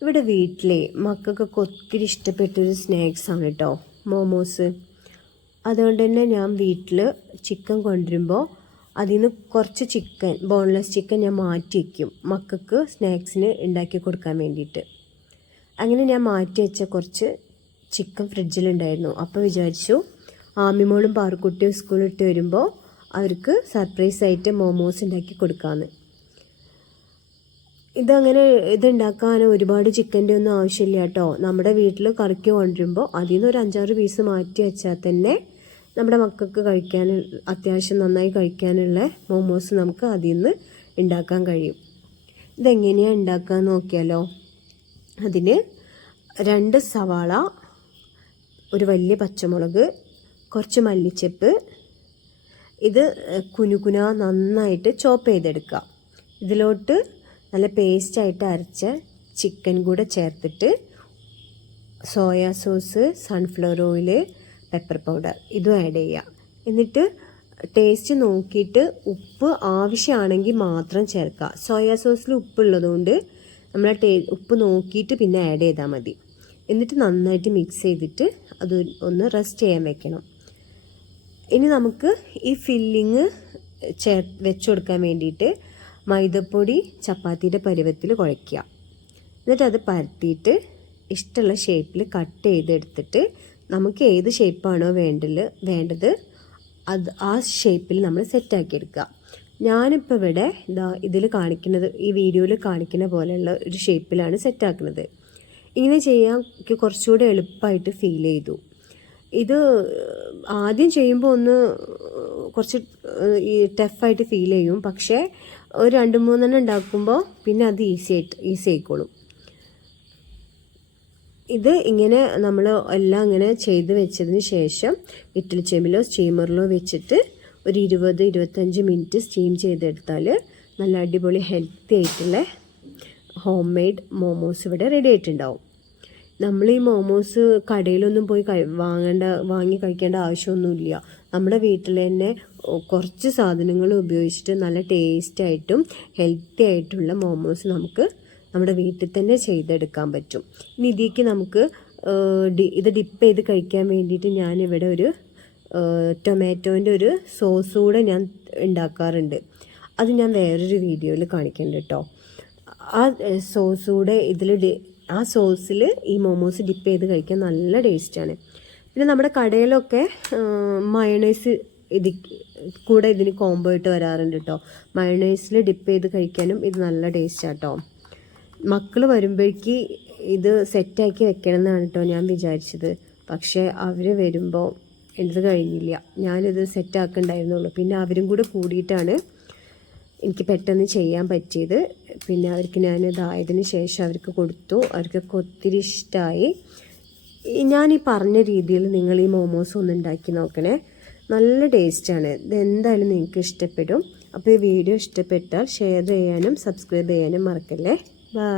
ഇവിടെ വീട്ടിലെ മക്കൾക്കൊക്കെ ഒത്തിരി ഇഷ്ടപ്പെട്ടൊരു സ്നാക്സാണ് കേട്ടോ മോമോസ്. അതുകൊണ്ട് തന്നെ ഞാൻ വീട്ടിൽ ചിക്കൻ കൊണ്ടുവരുമ്പോൾ അതിൽ നിന്ന് കുറച്ച് ചിക്കൻ, ബോൺലെസ് ചിക്കൻ ഞാൻ മാറ്റി വയ്ക്കും മക്കൾക്ക് സ്നാക്സിന് ഉണ്ടാക്കി കൊടുക്കാൻ വേണ്ടിയിട്ട്. അങ്ങനെ ഞാൻ മാറ്റി വെച്ച കുറച്ച് ചിക്കൻ ഫ്രിഡ്ജിലുണ്ടായിരുന്നു. അപ്പോൾ വിചാരിച്ചു ആമിമോളും പാറുക്കുട്ടിയും സ്കൂളിലിട്ട് വരുമ്പോൾ അവർക്ക് സർപ്രൈസായിട്ട് മോമോസ് ഉണ്ടാക്കി കൊടുക്കാമെന്ന്. ഇതുണ്ടാക്കാൻ ഒരുപാട് ചിക്കൻ്റെ ഒന്നും ആവശ്യമില്ല കേട്ടോ. നമ്മുടെ വീട്ടിൽ കറിക്ക് കൊണ്ടുവരുമ്പോൾ അതിൽ നിന്ന് ഒരു 5-6 പീസ് മാറ്റി വെച്ചാൽ തന്നെ നമ്മുടെ മക്കൾക്ക് കഴിക്കാൻ അത്യാവശ്യം നന്നായി കഴിക്കാനുള്ള മോമോസ് നമുക്ക് അതിൽ നിന്ന് ഉണ്ടാക്കാൻ കഴിയും. ഇതെങ്ങനെയാണ് ഉണ്ടാക്കാൻ നോക്കിയാലോ. അതിന് 2 സവാള, ഒരു വലിയ പച്ചമുളക്, കുറച്ച് മല്ലിച്ചപ്പ്, ഇത് കുനുകുന നന്നായിട്ട് ചോപ്പ് ചെയ്തെടുക്കുക. ഇതിലോട്ട് നല്ല പേസ്റ്റായിട്ട് അരച്ച ചിക്കൻ കൂടെ ചേർത്തിട്ട് soya sauce, sunflower oil, pepper powder ഇതും ആഡ് ചെയ്യുക. എന്നിട്ട് ടേസ്റ്റ് നോക്കിയിട്ട് ഉപ്പ് ആവശ്യമാണെങ്കിൽ മാത്രം ചേർക്കുക. സോയാ സോസിൽ ഉപ്പുള്ളതുകൊണ്ട് നമ്മൾ ഉപ്പ് നോക്കിയിട്ട് പിന്നെ ആഡ് ചെയ്താൽ മതി. എന്നിട്ട് നന്നായിട്ട് മിക്സ് ചെയ്തിട്ട് അത് ഒന്ന് റെസ്റ്റ് ചെയ്യാൻ വെക്കണം. ഇനി നമുക്ക് ഈ ഫില്ലിങ് വെച്ച് കൊടുക്കാൻ വേണ്ടിയിട്ട് മൈദപ്പൊടി ചപ്പാത്തിയുടെ പരുവത്തിൽ കുഴയ്ക്കുക. എന്നിട്ട് അത് പരത്തിയിട്ട് ഇഷ്ടമുള്ള ഷേപ്പിൽ കട്ട് ചെയ്തെടുത്തിട്ട് നമുക്ക് ഏത് ഷേപ്പാണോ വേണ്ടത് അത് ആ ഷേപ്പിൽ നമ്മൾ സെറ്റാക്കി എടുക്കുക. ഞാനിപ്പോൾ ഇവിടെ ഇതിൽ കാണിക്കുന്നത്, ഈ വീഡിയോയിൽ കാണിക്കുന്ന പോലെയുള്ള ഒരു ഷേപ്പിലാണ് സെറ്റാക്കുന്നത്. ഇങ്ങനെ ചെയ്യാൻ കുറച്ചുകൂടെ എളുപ്പമായിട്ട് ഫീൽ ചെയ്തു. ഇത് ആദ്യം ചെയ്യുമ്പോൾ ഒന്ന് കുറച്ച് ടഫായിട്ട് ഫീൽ ചെയ്യും. പക്ഷേ ഒരു 2-3 ഉണ്ടാക്കുമ്പോൾ പിന്നെ അത് ഈസി ആയിക്കോളും. ഇത് ഇങ്ങനെ നമ്മൾ എല്ലാം ഇങ്ങനെ ചെയ്ത് വെച്ചതിന് ശേഷം ഇഡ്ഡലി ചെമ്പിലോ സ്റ്റീമറിലോ വെച്ചിട്ട് ഒരു 20-25 മിനിറ്റ് സ്റ്റീം ചെയ്തെടുത്താൽ നല്ല അടിപൊളി ഹെൽത്തി ആയിട്ടുള്ള ഹോം മെയ്ഡ് മോമോസ് ഇവിടെ റെഡി ആയിട്ടുണ്ടാവും. നമ്മൾ ഈ മോമോസ് കടയിലൊന്നും പോയി വാങ്ങി കഴിക്കേണ്ട ആവശ്യമൊന്നുമില്ല. നമ്മുടെ വീട്ടിൽ തന്നെ കുറച്ച് സാധനങ്ങൾ ഉപയോഗിച്ചിട്ട് നല്ല ടേസ്റ്റായിട്ടും ഹെൽത്തി ആയിട്ടുള്ള മോമോസ് നമുക്ക് നമ്മുടെ വീട്ടിൽ തന്നെ ചെയ്തെടുക്കാൻ പറ്റും. ഇനി ഇതിലേക്ക് നമുക്ക് ഇത് ഡിപ്പ് ചെയ്ത് കഴിക്കാൻ വേണ്ടിയിട്ട് ഞാനിവിടെ ഒരു ടൊമാറ്റോൻ്റെ ഒരു സോസ് കൂടെ ഞാൻ ഉണ്ടാക്കാറുണ്ട്. അത് ഞാൻ വേറൊരു വീഡിയോയിൽ കാണിക്കുന്നുണ്ട് കേട്ടോ. ആ സോസ് കൂടെ ആ സോസിൽ ഈ മോമോസ് ഡിപ്പ് ചെയ്ത് കഴിക്കാൻ നല്ല ടേസ്റ്റാണ്. പിന്നെ നമ്മുടെ കടയിലൊക്കെ മയണൈസ് ഇതിന് കോംബോ ആയിട്ട് വരാറുണ്ട് കേട്ടോ. മയണൈസിൽ ഡിപ്പ് ചെയ്ത് കഴിക്കാനും ഇത് നല്ല ടേസ്റ്റാണ് കേട്ടോ. മക്കൾ വരുമ്പോഴേക്ക് ഇത് സെറ്റാക്കി വെക്കണം എന്നാണ് കേട്ടോ ഞാൻ വിചാരിച്ചത്. പക്ഷേ അവർ വരുമ്പോൾ ഇത് കഴിഞ്ഞില്ല. ഞാനിത് സെറ്റാക്കണ്ടായിരുന്നുള്ളൂ. പിന്നെ അവരും കൂടെ കൂടിയിട്ടാണ് എനിക്ക് പെട്ടെന്ന് ചെയ്യാൻ പറ്റിയത്. പിന്നെ അവർക്ക് ഞാൻ ഇതായതിന് ശേഷം അവർക്ക് കൊടുത്തു. അവർക്കൊക്കെ ഒത്തിരി ഇഷ്ടമായി. ഞാൻ ഈ പറഞ്ഞ രീതിയിൽ നിങ്ങൾ ഈ മോമോസ് ഒന്ന് ഉണ്ടാക്കി നോക്കണേ. നല്ല ടേസ്റ്റാണ്. ഇതെന്തായാലും നിങ്ങൾക്ക് ഇഷ്ടപ്പെടും. അപ്പോൾ ഈ വീഡിയോ ഇഷ്ടപ്പെട്ടാൽ ഷെയർ ചെയ്യാനും സബ്സ്ക്രൈബ് ചെയ്യാനും മറക്കല്ലേ. ബൈ.